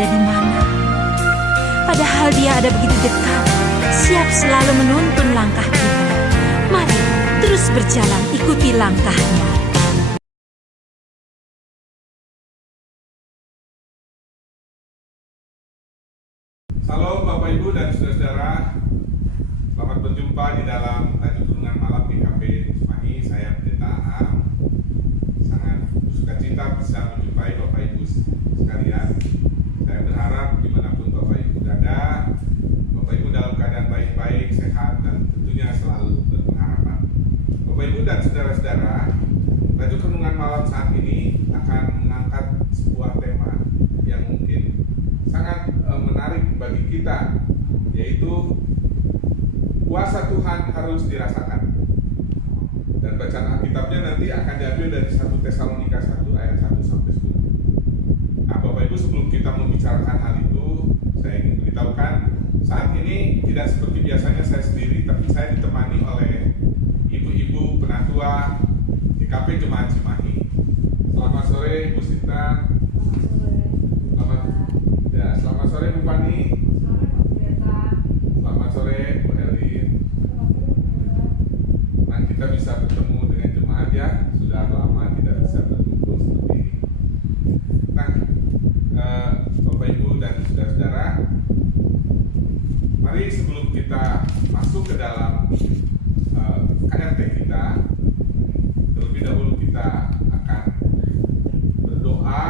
ada di mana. Padahal Dia ada begitu dekat, siap selalu menuntun langkah kita. Mari terus berjalan, ikuti langkah-Nya. Salam Bapak Ibu dan saudara-saudara, selamat berjumpa di dalam Tajuk Renungan Malam GKP Cimahi. Saya Pendeta Am, sangat sukacita bisa menjumpai Bapak Ibu sekalian. Saya berharap dimanapun Bapak Ibu berada, Bapak Ibu dalam keadaan baik-baik, sehat, dan tentunya selalu berpengharapan. Bapak Ibu dan saudara-saudara, Tajuk Renungan Malam saat ini akan mengangkat sebuah tema yang mungkin sangat menarik bagi kita, yaitu kuasa Tuhan harus dirasakan. Dan bacaan Alkitabnya nanti akan diambil dari 1 Tesalonika 1 ayat 1 sampai 10. Nah, Bapak Ibu, sebelum kita membicarakan hal itu, saya ingin beritahukan saat ini tidak seperti biasanya saya sendiri, tapi saya ditemani oleh ibu-ibu penatua GKP Jemaat Cimahi. Selamat sore Ibu Sinta. Selamat sore Bu Pani. Selamat sore Bu Helin. Nah, kita bisa bertemu dengan jemaat ya. Sudah lama tidak bisa berkumpul seperti ini. Nah, Bapak Ibu dan saudara-saudara, mari sebelum kita masuk ke dalam KRT kita, terlebih dahulu kita akan berdoa.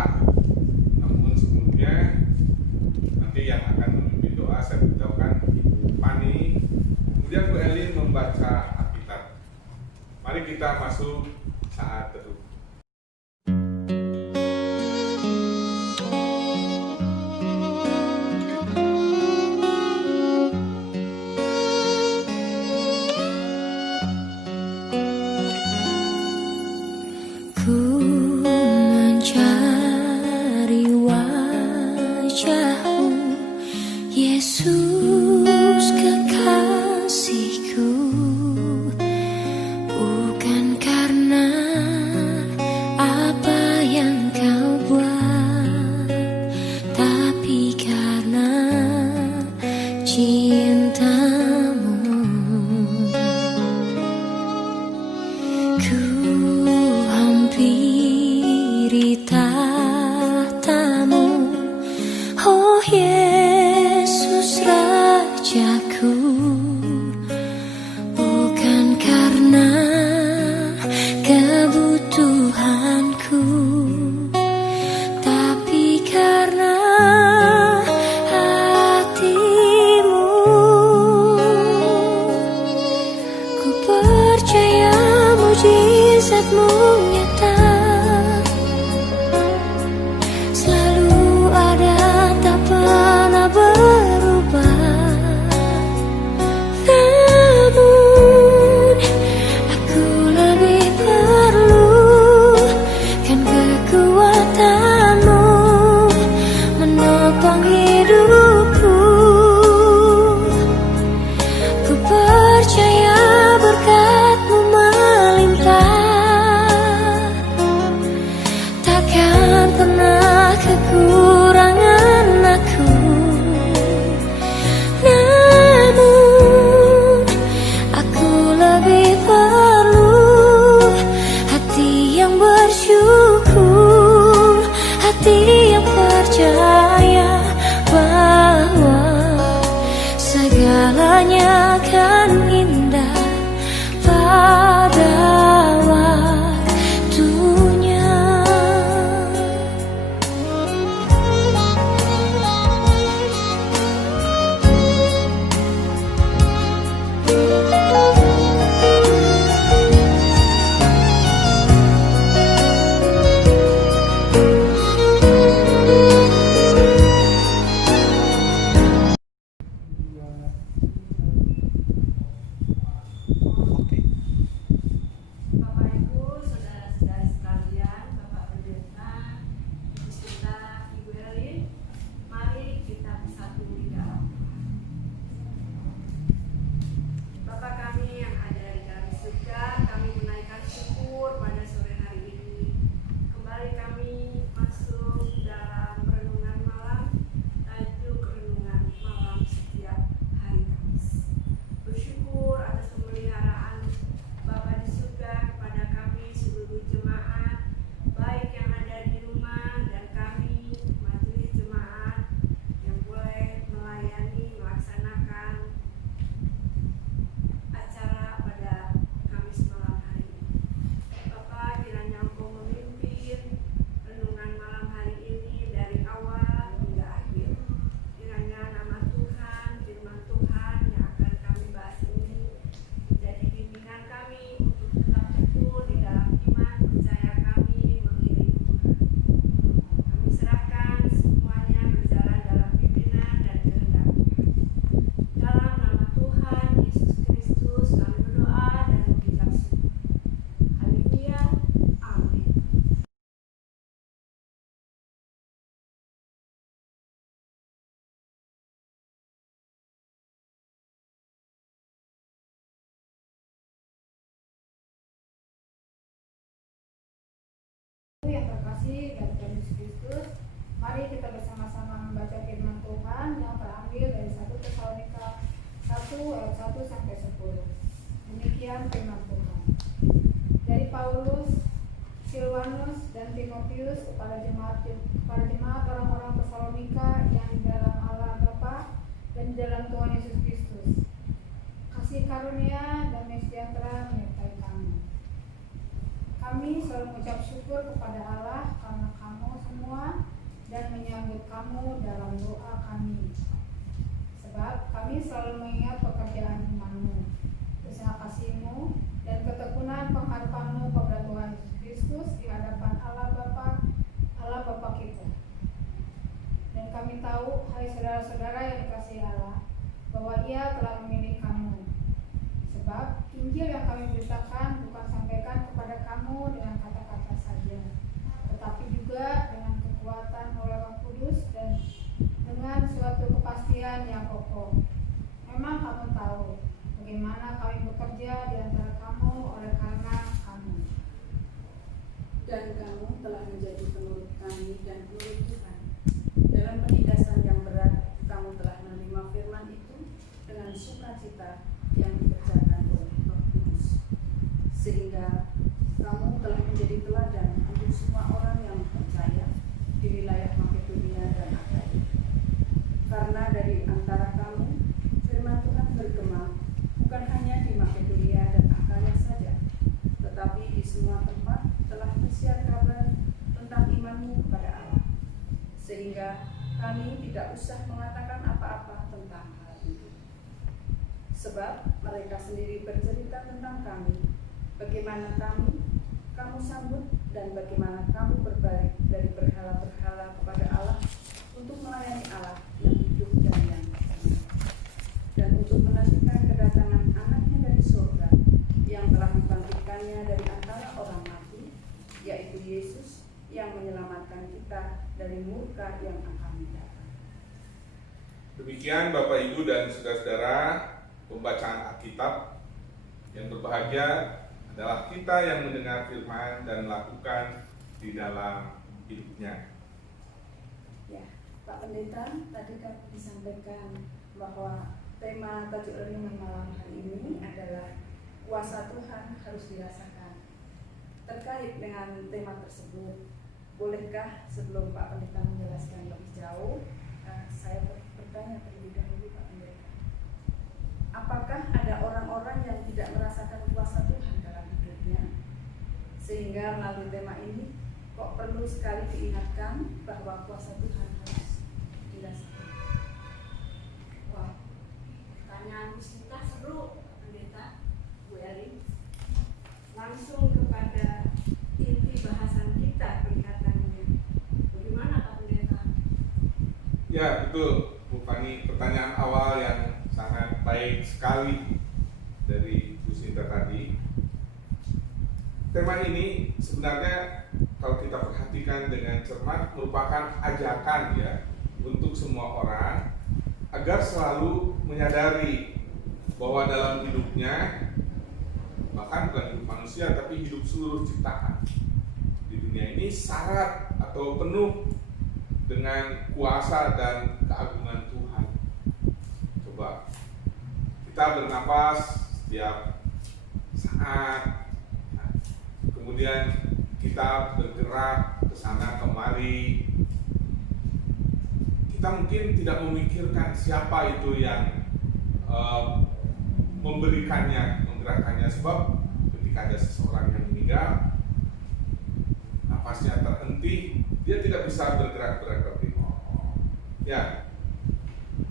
Namun sebelumnya, nanti yang akan memimpin doa saya beritahukan Ibu Pani, kemudian Bu Elin membaca Alkitab. Mari kita masuk saat teduh. Ku mencari wajah-Mu, Yesus kekasihku, bukan karena apa yang Kau buat, tapi karena cinta-Mu. Ku hampiri tahta-Mu, oh Yesus Rajaku, bukan karena kebutuhanku, tapi karena hati-Mu. Ku percaya mujizat-Mu nyata, selalu ada, tak pernah berubah. yang terkasih dari Tuhan Yesus Kristus, mari kita bersama-sama membaca firman Tuhan yang terambil dari 1 Tesalonika 1 ayat 1 sampai 10. Demikian firman Tuhan. Dari Paulus, Silvanus dan Timotius kepada jemaat orang-orang Tesalonika yang di dalam Allah Bapa dan di dalam Tuhan Yesus Kristus. Kasih karunia dan sejahtera menyertai kamu. Kami selalu mengucap syukur kepada Allah karena kamu semua dan menyambut kamu dalam doa kami. Sebab kami selalu mengingat pekerjaan imanmu, usaha kasihmu, dan ketekunan pengharapanmu kepada Tuhan Yesus Kristus di hadapan Allah Bapa kita. Dan kami tahu, hai saudara-saudara yang dikasihi Allah, bahwa Ia telah memilih kamu. Sebab Injil yang kami beritakan bukan sampaikan kepada kamu dengan kata-kata saja, tetapi juga dengan kekuatan oleh Roh Kudus dan dengan suatu kepastian yang kokoh. Memang kamu tahu bagaimana kami bekerja di antara kamu oleh karena kamu. Dan kamu telah menjadi penurut kami dan penurut Tuhan. Dalam penindasan yang berat, kamu telah menerima firman itu dengan sukacita yang dikerjakan oleh Roh Kudus, sehingga kamu telah menjadi teladan untuk semua orang yang percaya di wilayah Makedonia dan Akhaia. Karena dari antara kamu firman Tuhan bergema bukan hanya di Makedonia dan Akhaia saja, tetapi di semua tempat telah bersiar kabar tentang imanmu kepada Allah, sehingga kami tidak usah mengatakan apa-apa tentang hal itu. Sebab mereka sendiri bercerita tentang kami, bagaimana kamu sambut dan bagaimana kamu berbalik dari berhala-berhala kepada Allah untuk melayani Allah yang hidup dan yang bersama, dan untuk menantikan kedatangan anaknya dari surga yang telah dibangkitkannya dari antara orang mati, yaitu Yesus yang menyelamatkan kita dari murka yang akan datang. Demikian Bapak Ibu dan saudara-saudara, pembacaan Alkitab. Yang berbahagia adalah kita yang mendengar firman dan melakukan di dalam hidupnya. Ya, Pak Pendeta, tadi kan disampaikan bahwa tema tajuk renungan malam hari ini adalah kuasa Tuhan harus dirasakan. Terkait dengan tema tersebut, bolehkah sebelum Pak Pendeta menjelaskan lebih jauh, saya bertanya terlebih dahulu Pak Pendeta. Apakah ada orang-orang yang tidak merasakan kuasa Tuhan dalam hidupnya? Sehingga melalui tema ini kok perlu sekali diingatkan bahwa kuasa Tuhan harus dirasakan. Wah, pertanyaan kita seru, Pak Pendeta, Bu Eri. Langsung kepada inti bahasan kita kelihatannya. Bagaimana Pak Pendeta? Ya, betul Bu Fani, pertanyaan awal yang sangat baik sekali dari Bu Sinta tadi. Tema ini sebenarnya kalau kita perhatikan dengan cermat merupakan ajakan ya untuk semua orang agar selalu menyadari bahwa dalam hidupnya, bahkan bukan hidup manusia tapi hidup seluruh ciptaan di dunia ini syarat atau penuh dengan kuasa dan keagungan Tuhan. Coba kita bernapas setiap saat, kemudian kita bergerak ke sana kemari. Kita mungkin tidak memikirkan siapa itu yang memberikannya, menggerakkannya, sebab ketika ada seseorang yang meninggal, napasnya terhenti, dia tidak bisa bergerak-gerak lagi. Ya,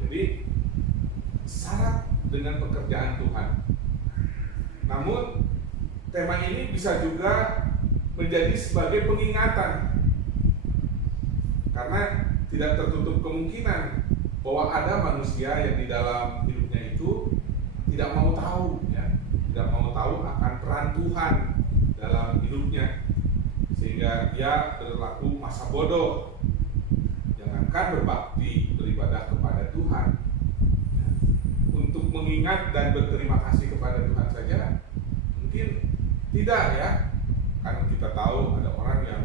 jadi syarat dengan pekerjaan Tuhan. Namun tema ini bisa juga menjadi sebagai pengingatan, karena tidak tertutup kemungkinan bahwa ada manusia yang di dalam hidupnya itu tidak mau tahu, ya, tidak mau tahu akan peran Tuhan dalam hidupnya, sehingga dia berlaku masa bodoh. Jangankan berbakti, beribadah kepada Tuhan, untuk mengingat dan berterima kasih kepada Tuhan saja mungkin tidak, ya. Karena kita tahu ada orang yang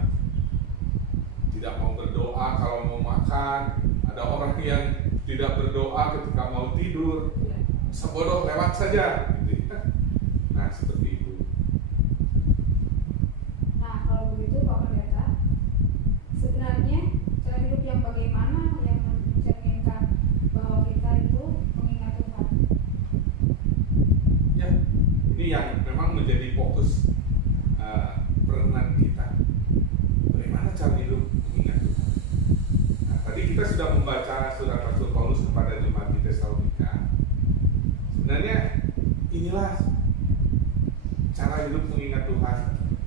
tidak mau berdoa kalau mau makan, ada orang yang tidak berdoa ketika mau tidur, sebodoh lewat saja gitu ya. Nah seperti itu. Nah, kalau begitu Pak Pendeta, sebenarnya cara hidup yang bagaimana yang mencerminkan bahwa kita itu mengingat Tuhan? Ya, ini yang memang menjadi fokus perenungan kita. Bagaimana cara hidup mengingat Tuhan? Nah, tadi kita sudah membaca surat Rasul Paulus kepada jemaat di Tesalonika. Sebenarnya inilah cara hidup mengingat Tuhan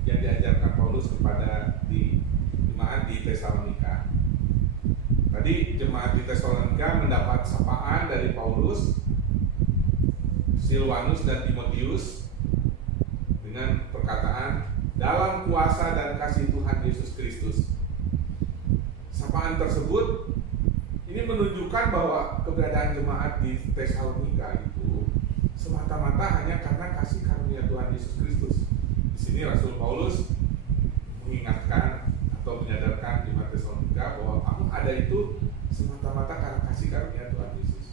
yang diajarkan Paulus kepada jemaat di Tesalonika. Tadi jemaat di Tesalonika mendapat sapaan dari Paulus, Silwanus dan Timotius dengan perkataan dalam kuasa dan kasih Tuhan Yesus Kristus. Sapaan tersebut ini menunjukkan bahwa keberadaan jemaat di Tesalonika itu semata-mata hanya karena kasih karunia Tuhan Yesus Kristus. Di sini Rasul Paulus mengingatkan atau menyadarkan jemaat Tesalonika bahwa kamu ada itu semata-mata karena kasih karunia Tuhan Yesus.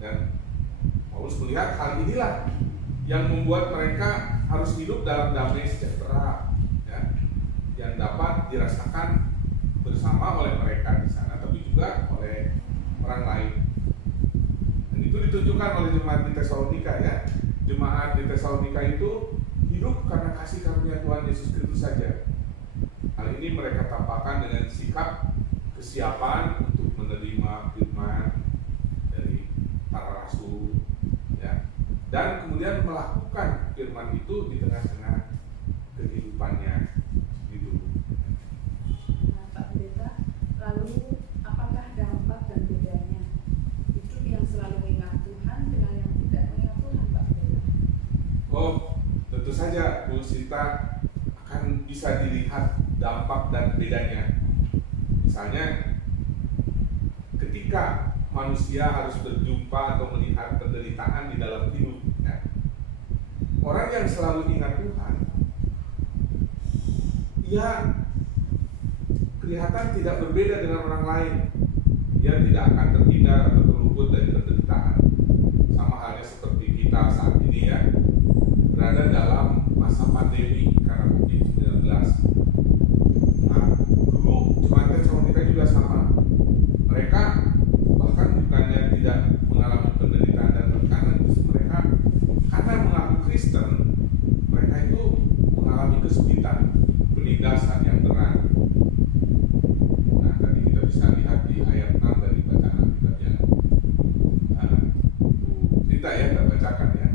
Dan Paulus melihat hal inilah yang membuat mereka harus hidup dalam damai sejahtera, ya, yang dapat dirasakan bersama oleh mereka di sana, tapi juga oleh orang lain. Dan itu ditunjukkan oleh jemaat di Tesalonika, ya. Jemaat di Tesalonika itu hidup karena kasih karunia Tuhan Yesus Kristus saja. Hal ini mereka tampakkan dengan sikap kesiapan untuk menerima firman dari para rasul, ya, dan kemudian melakukan firman itu di tengah-tengah kehidupannya gitu. Nah, Pak Pendeta, lalu apakah dampak dan bedanya hidup yang selalu mengingat Tuhan dengan yang tidak mengingat Tuhan, Pak Pendeta? Oh, tentu saja Bu Sinta akan bisa dilihat dampak dan bedanya. Misalnya ketika manusia harus berjumpa atau melihat penderitaan di dalam hidup, ya. Orang yang selalu ingat Tuhan, ia kelihatan tidak berbeda dengan orang lain. Dia tidak akan terhindar atau terluput dari penderitaan. Sama halnya seperti kita saat ini, ya, berada dalam masa pandemi karena COVID-19. Nah, dulu jemaat Tesalonika juga sama. Mereka bahkan bukannya tidak mengalami penderitaan dan tekanan, justru mereka karena mengaku Kristen, mereka itu mengalami kesulitan, penindasan yang berat. Nah, tadi kita bisa lihat di ayat 6 dari bacaan Alkitab yang kita ya bacakan, ya.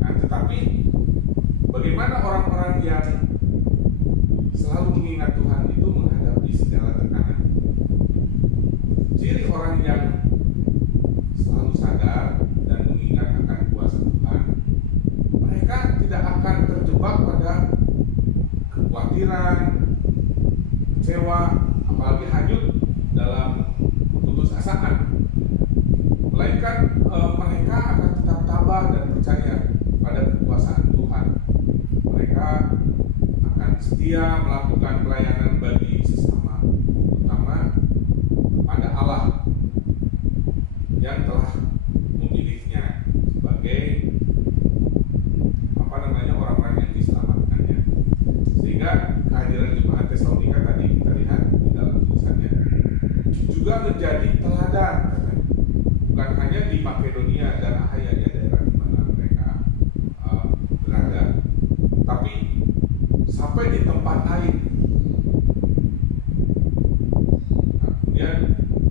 Nah, tetapi bagaimana orang-orang yang selalu mengingat Tuhan itu menghadapi segala tekanan? Ciri orang yang selalu sadar dan mengingat akan kuasa Tuhan, mereka tidak akan terjebak pada kekhawatiran, kecewa, apalagi hanyut dalam keputusasaan. Melainkan mereka akan tetap tabah dan percaya pada kekuasaan Tuhan. Mereka akan setia melakukan pelayanan bagi sesama, terutama kepada Allah yang telah memilihnya sebagai orang-orang yang diselamatkannya. Sehingga kehadiran jemaat Tesalonika tadi kita lihat di dalam tulisannya juga menjadi teladan, bukan hanya di Makedonia dan Achaia, daerah di mana mereka berada, tapi sampai di tempat lain. Nah, kemudian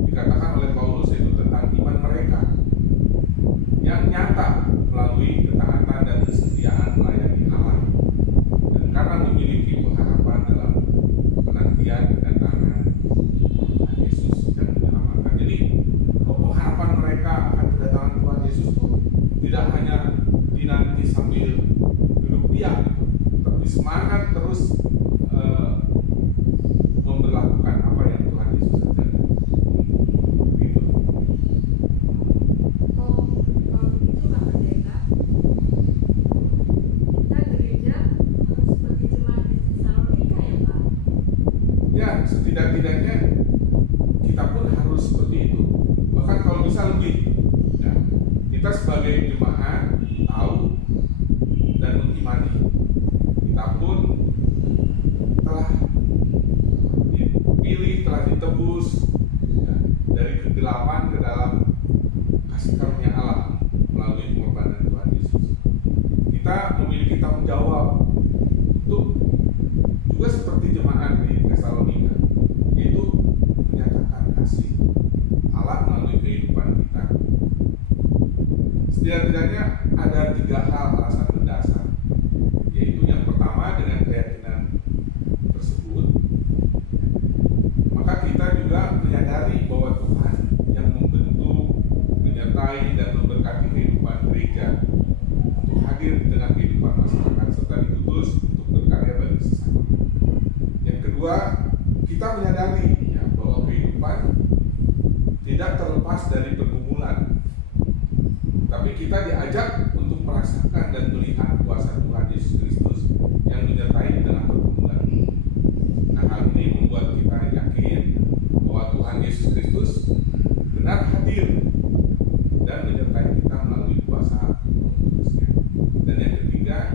dikatakan oleh Paulus itu tentang iman mereka yang nyata melalui ketaatan dan kesetiaan melayani Allah, dan karena memiliki pengharapan dalam penantian kedatangan Tuhan Yesus yang menyelamatkan. Jadi pengharapan mereka akan kedatangan Tuhan Yesus itu tidak hanya dinanti sambil duduk diam, tapi semangat terus memberlakukan apa yang Tuhan Yesus ajarkan. Begitu. Oh, kalau begitu Pak Pendeta, ya setidak-tidaknya kita pun harus seperti itu, bahkan kalau bisa lebih. Ya, kita sebagai jemaat tahu dan mengimani kita pun telah dipilih, telah ditebus ya, dari kegelapan ke dalam kasih karunia Allah melalui pengorbanan Tuhan Yesus. Kita memiliki tanggung jawab untuk juga seperti jemaat di Tesalonika, yaitu menyatakan kasih Allah melalui kehidupan kita. Setidaknya ada 3 hal alasan mendasar, yaitu yang pertama, dengan keyakinan tersebut maka kita juga menyadari bahwa Tuhan yang membentuk, menyertai dan memberkati kehidupan gereja untuk hadir di tengah kehidupan masyarakat serta diutus untuk berkarya bagi sesama. Yang kedua, kita menyadari ya, bahwa kehidupan tidak terlepas dari pergumulan, tapi kita diajak untuk merasakan dan melihat kuasa Tuhan Yesus Kristus yang menyertai di tengah pergumulan. Nah, hal ini membuat kita yakin bahwa Tuhan Yesus Kristus benar hadir dan menyertai kita melalui kuasa Roh-Nya. Dan yang ketiga,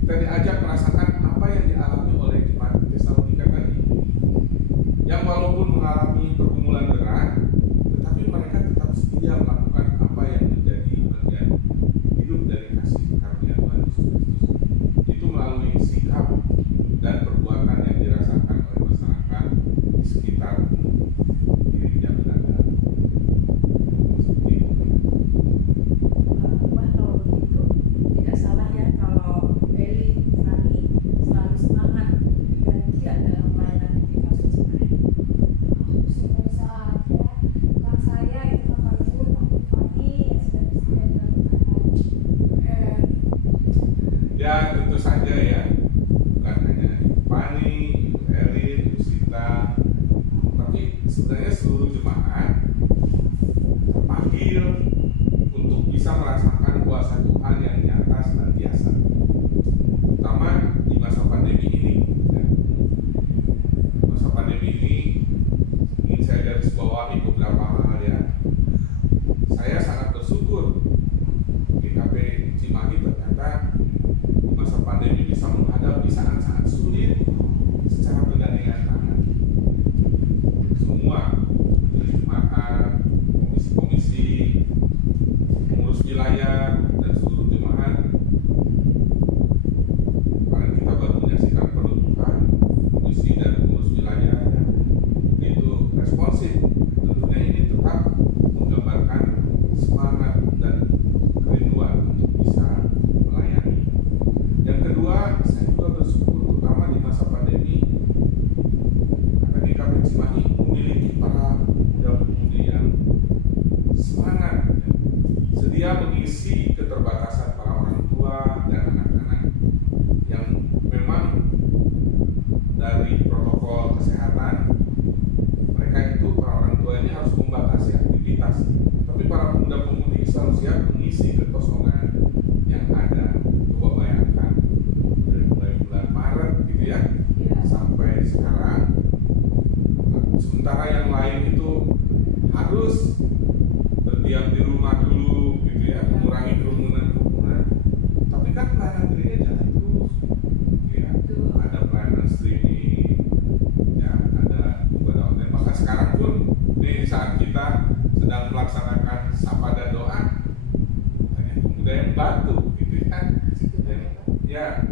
kita diajak merasakan apa yang dialami oleh jemaat Tesalonika tadi, yang walaupun mengalami pergumulan berat, tetapi mereka tetap setia melakukan apa yang menjadi bagian hidup dari kasih karunia Tuhan Yesus Kristus. Itu melalui sikap dan perbuatan yang dirasakan oleh masyarakat di sekitar dirinya berada. Seperti itu. Wah, kalau begitu tidak salah ya kalau Eli Fani selalu semangat dan giat dalam pelayanan di GKP Cimahi. Sudah saja, bukan saya itu Bapak Ibu, Ibu Fani yang sudah bersedia dalam pelayanan. Ya, tentu saja ya, bukan hanya Ibu Fani, Ibu Erin, Ibu Sita, tapi sebenarnya seluruh jemaat terpanggil untuk bisa merasakan kuasa Tuhan yang nyata senantiasa, terutama di masa pandemi ini. Ya. Masa pandemi ini ingin saya garis bawahi beberapa hal ya. Saya sangat bersyukur GKP Cimahi ternyata di masa pandemi bisa menghadapi saat-saat sulit secara bergandengan tangan. Semua majelis jemaat, komisi-komisi, pengurus wilayah dan seluruh jemaat. Kemarin kita baru menyaksikan penutupan komisi dan pengurus wilayah ya, itu responsif. Tentunya ini tetap menggambarkan semangat dan kerinduan untuk bisa melayani. Yang kedua, saya juga bersyukur terutama di masa pandemi karena GKP Cimahi memiliki para pemuda-pemudi yang semangat ya, sedia mengisi keterbatasan para orang tua dan anak-anak yang memang dari protokol kesehatan mereka itu para orang tua ini harus membatasi aktivitas, tapi para pemuda-pemudi selalu siap mengisi kekosongan yang ada. Coba bayangkan dari mulai bulan Maret gitu ya, sampai sekarang, sementara yang lain itu harus berdiam di rumah dulu gitu ya, mengurangi kerumunan, tapi kan pelayanan gereja jalan terus ya. Ada pelayanan streaming ya, ada ibadah online, bahkan sekarang pun nih saat kita sedang melaksanakan sapa dan doa, banyak pemuda yang bantu gitu kan ya,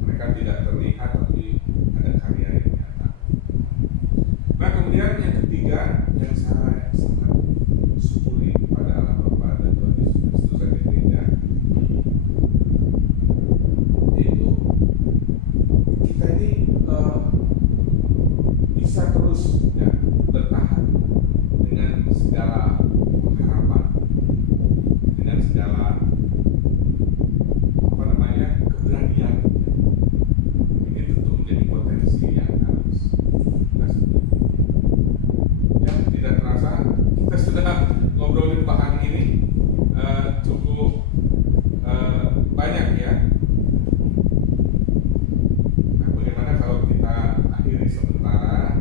mereka tidak terlihat tapi ada karya yang nyata. Nah, kemudian yang ketiga yang saya sangat syukuri kepada Allah Bapa dan Tuhan Yesus Kristus dan gereja, yaitu kita ini bisa terus ya, bertahan dengan segala pengharapan, dengan segala keberanian. Ini tentu menjadi potensi yang harus kita syukuri. Ya, tidak terasa kita sudah ngobrolin bahan ini cukup banyak ya. Nah, bagaimana kalau kita akhiri sementara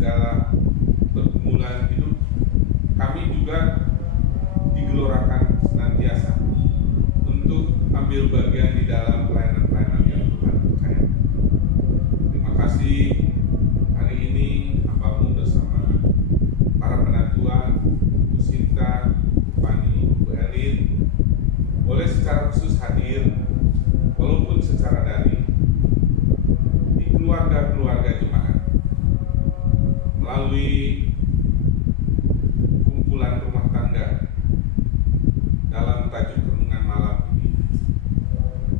segala pergumulan hidup, kami juga digelorakan senantiasa untuk ambil bagian di dalam pelayanan-pelayanan yang Tuhan percayakan. Terima kasih hari ini hambamu bersama para penatua, Bu Sinta, Bu Fani, Bu Elin, boleh secara khusus hadir walaupun secara daring di keluarga-keluarga jemaat melalui kumpulan rumah tangga dalam tajuk renungan malam ini.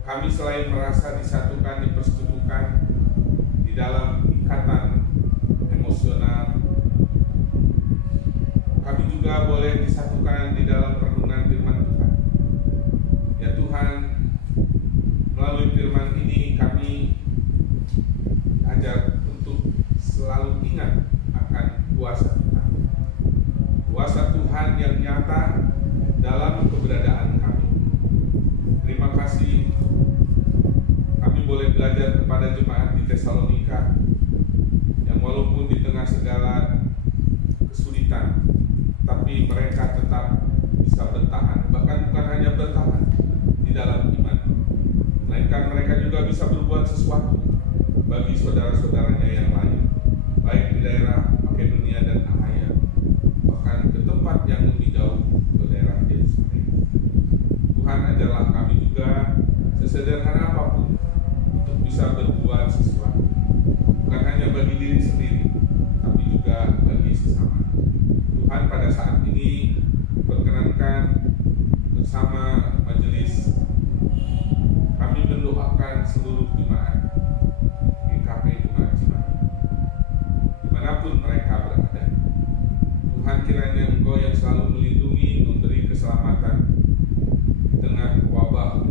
Kami selain merasa disatukan, dipersekutukan di dalam ikatan emosional, kami juga boleh disatukan di dalam perenungan firman Tuhan. Ya Tuhan, melalui firman ini kami ajar untuk selalu ingat akan kuasa Tuhan. Kuasa Tuhan yang nyata dalam keberadaan kami. Terima kasih kami boleh belajar kepada jemaat di Tesalonika yang walaupun di tengah segala kesulitan, tapi mereka tetap bisa bertahan. Bahkan bukan hanya bertahan di dalam iman, melainkan mereka juga bisa berbuat sesuatu bagi saudara-saudaranya yang lain, baik di daerah Makedonia dan Ahaya, bahkan ke tempat yang lebih jauh, ke daerah Yerusalem. Tuhan, ajarlah kami juga sesederhana apapun untuk bisa berbuat sesuatu, bukan hanya bagi diri sendiri, tapi juga bagi sesama. Tuhan, pada saat ini perkenankan bersama majelis kami mendoakan seluruh jemaat GKP Jemaat Cimahi dimanapun mereka berada. Tuhan, kiranya Engkau yang selalu melindungi, memberi keselamatan di tengah wabah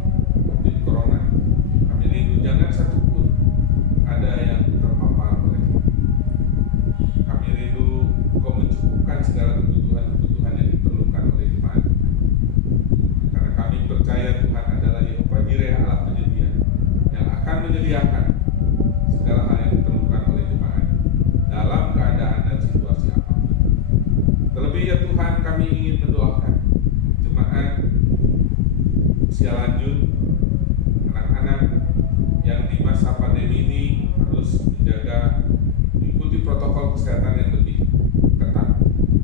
COVID Corona. Kami rindu jangan satupun ada yang terpapar oleh itu. Kami rindu Engkau mencukupkan segala kebutuhan-kebutuhan yang diperlukan oleh jemaat Tuhan. Karena kami percaya Tuhan adalah Yehova Jireh, Allah penyedia, yang akan menyediakan segala hal yang diperlukan oleh jemaat dalam keadaan dan situasi apapun. Terlebih ya Tuhan, kami ingin mendoakan jemaat usia lanjut, anak-anak yang di masa pandemi ini harus menjaga, mengikuti protokol kesehatan yang lebih ketat.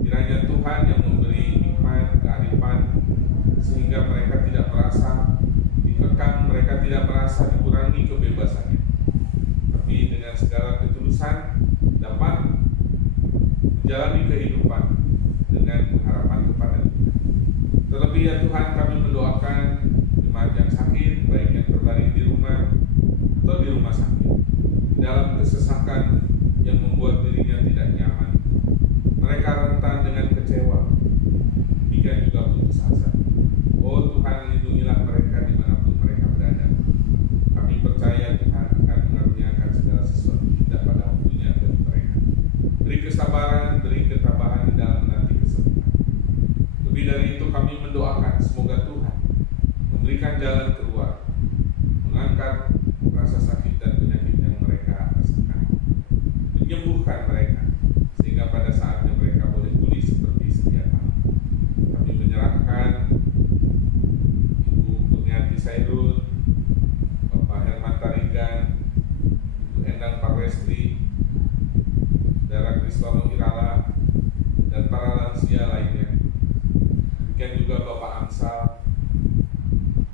Kiranya Tuhan yang memberi hikmat, kearifan, sehingga mereka tidak merasa dikekang, mereka tidak merasa dikurangi kebebasannya, tapi dengan segala ketulusan dapat menjalani kehidupan dengan pengharapan kepada Tuhan. Terlebih ya Tuhan, kami mendoakan jemaat yang sakit, baik yang terbaring di rumah atau di rumah sakit, dalam kesesakan yang membuat dirinya tidak nyaman. Mereka rentan dengan kecewa, demikian juga putus asa. Oh Tuhan, lindungilah mereka dimanapun mereka berada. Kami percaya Tuhan akan mengaruniakan segala sesuatu tidak pada waktunya bagi mereka. Beri kesabaran, beri ketabahan di dalam menanti kesembuhan. Lebih dari itu kami mendoakan semoga Tuhan memberikan jalan keluar, mengangkat rasa sakit dan penyakit yang mereka rasakan, menyembuhkan mereka, sehingga pada saatnya mereka boleh pulih seperti sedia kala. Kami menyerahkan Ibu Kurniati Sairul, Bapak Herman Tarigan, Ibu Endang Parwestri, Saudara Kristono Irala, dan para lansia lainnya. Demikian juga Bapak Amsal.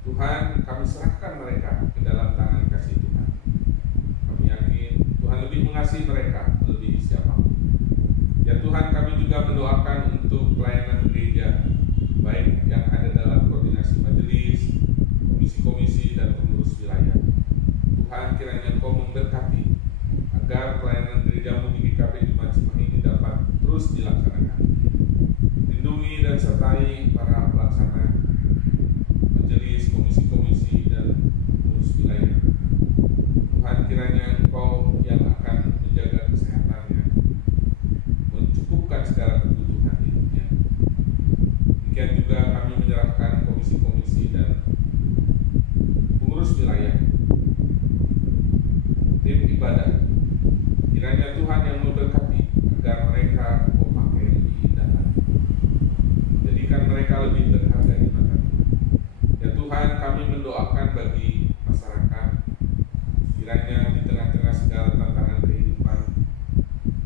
Tuhan, kami serahkan mereka ke dalam tangan kasih Tuhan. Kami yakin Tuhan lebih mengasihi mereka melebihi siapapun. Ya Tuhan, kami juga mendoakan untuk pelayanan gereja, baik yang ada dalam koordinasi majelis, komisi-komisi, dan pengurus wilayah. Tuhan, kiranya Engkau memberkati agar pelayanan gerejamu di GKP Jemaat Cimahi ini dapat terus dilaksanakan. Lindungi dan sertai para pelaksana majelis, komisi-komisi, dan pengurus wilayah. Tuhan, kiranya Engkau yang akan menjaga kesehatannya, mencukupkan segala kebutuhan hidupnya. Demikian juga kami menyerahkan komisi-komisi dan pengurus wilayah, tim ibadah. Kiranya Tuhan yang memberkati agar mendoakan bagi masyarakat, kiranya di tengah-tengah segala tantangan kehidupan,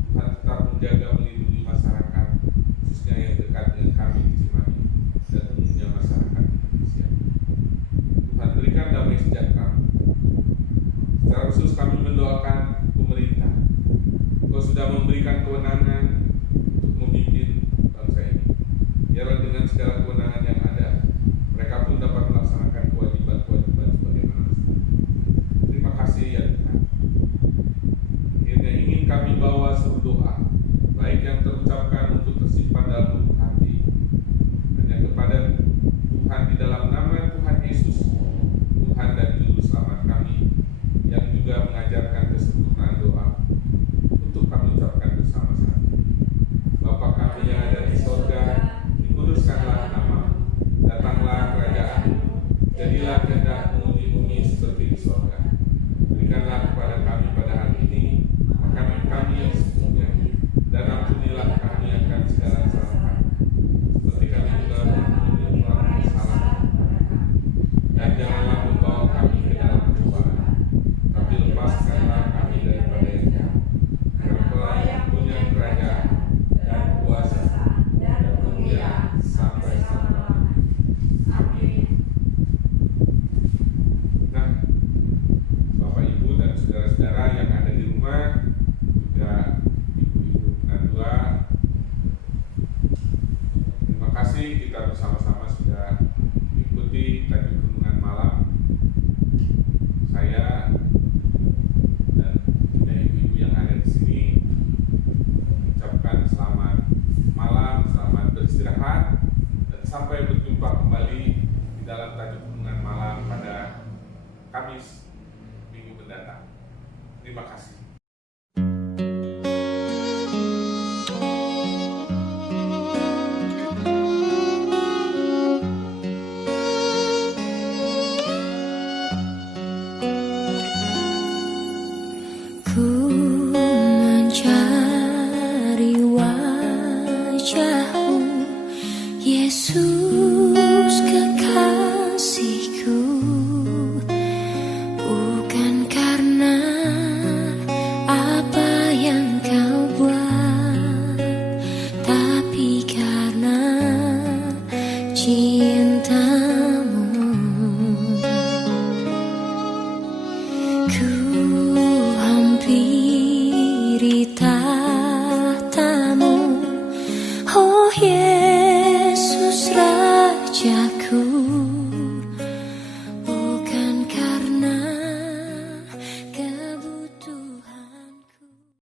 Tuhan tetap menjaga melindungi masyarakat, khususnya yang dekat dengan kami di Cimahi dan umumnya masyarakat Indonesia. Tuhan berikan damai sejahtera. Secara khusus kami mendoakan pemerintah. Engkau sudah memberikan kewenangan untuk memimpin bangsa ini. Biarlah dengan segala kewenangan yang ada, mereka pun dapat melaksanakan kewajiban-kewajiban sebagaimana mestinya. Terima kasih ya Tuhan. Akhirnya ingin kami bawa seluruh doa, baik yang terucapkan untuk tersimpan dalam lubuk hati, hanya kepada Tuhan di dalam nama Tuhan Yesus, Tuhan dan Juru Selamat kami, yang juga mengajarkan kesempurnaan doa untuk kami ucapkan bersama-sama. Bapa kami yang ada di sorga, dikuduskanlah namamu, datanglah kerajaanmu, jadilah kehendak-mu di bumi seperti di sorga. Berikanlah kepada kami pada hari ini makanan kami yang secukupnya, dan ampunilah kami akan segala salah kami, seperti kami juga mengampuni orang yang salah kepada kami. Dan janganlah membawa kami ke dalam pencobaan, tapi lepaskanlah kami daripada yang jahat. Karena Engkau yang punya kerajaan dan kuasa dan kemuliaan sampai selama-lamanya. Amin. Nah, Bapak Ibu dan saudara-saudara yang ada di rumah, juga ibu-ibu penandua, terima kasih kita bersama-sama sudah mengikuti tajuk renungan malam. Saya dan juga ibu-ibu yang ada di sini mengucapkan selamat malam, selamat beristirahat, dan sampai berjumpa kembali di dalam tajuk renungan malam pada Kamis minggu mendatang. Terima kasih.